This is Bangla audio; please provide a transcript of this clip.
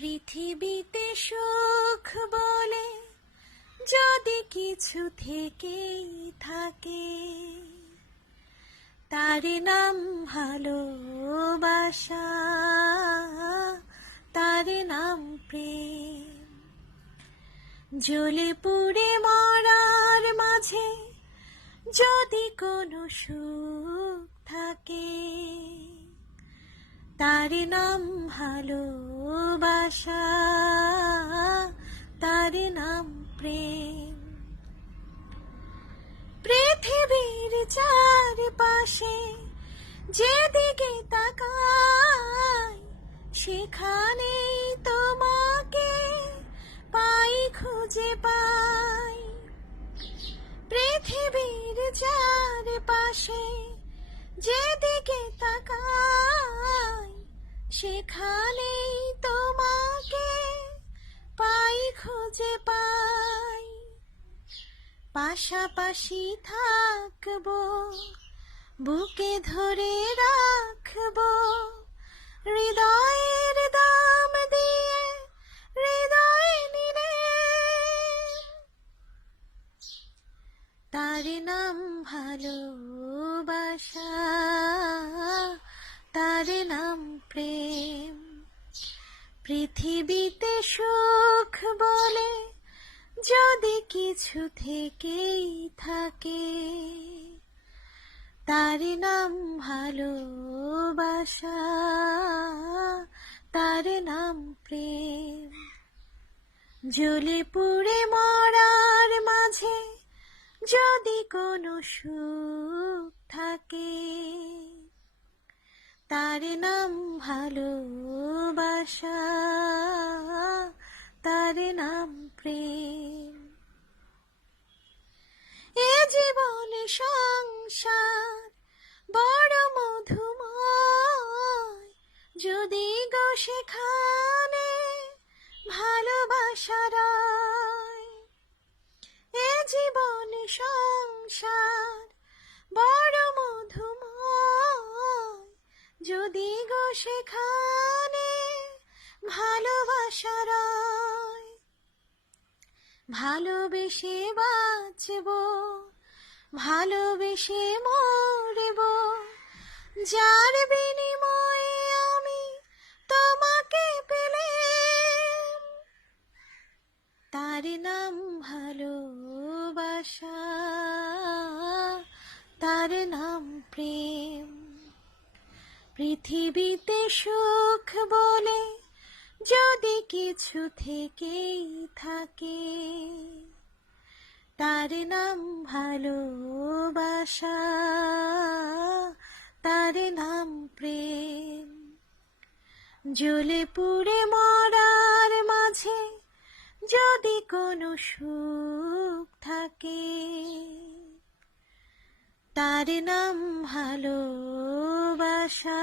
পৃথিবীতে সুখ বলে যদি কিছু থেকেই থাকে, তার নাম ভালোবাসা, তার নাম প্রেম। জ্বলে পুড়ে মরার মাঝে যদি কোনো সুখ থাকে, তার নাম ভালোবাসা, তার নাম প্রেম। পৃথিবীর চারপাশে যেদিকে তাকাই, সেখানেই তোমাকে পাই, খুঁজে পাই। পৃথিবীর চারপাশে যেদিকে তাকাই, সেখানেই তোমাকে পাই, খুঁজে পাই। পাশাপাশি থাকবো, বুকে ধরে রাখবো, হৃদয়ের দাম দিয়ে হৃদয় নিলে, তার নাম ভালোবাসা, তার নাম প্রেম। পৃথিবীতে সুখ বলে যদি কিছু থেকেই থাকে, তার নাম ভালোবাসা, তার নাম প্রেম। জ্বলে পুড়ে মরার মাঝে যদি কোনো সুখ থাকে, তার নাম ভালোবাসা, তার নাম প্রেম। এ জীবন সংসার বড় মধুময়, যদি গো সেখানে ভালোবাসা রয়। এ জীবন সংসার বড় মধুময়, যদি গো সেখানে ভালোবাসা রয়। ভালোবেসে বাঁচবো, ভালোবেসে মরব, যার বিনিময়ে আমি তোমাকে পেলাম, তার নাম ভালোবাসা, তার নাম প্রেম। পৃথিবীতে সুখ বলে যদি কিছু থেকেই থাকে, তার নাম ভালোবাসা, তার নাম প্রেম। জ্বলে পুড়ে মরার মাঝে যদি কোনো সুখ থাকে, তার নাম ভালোবাসা,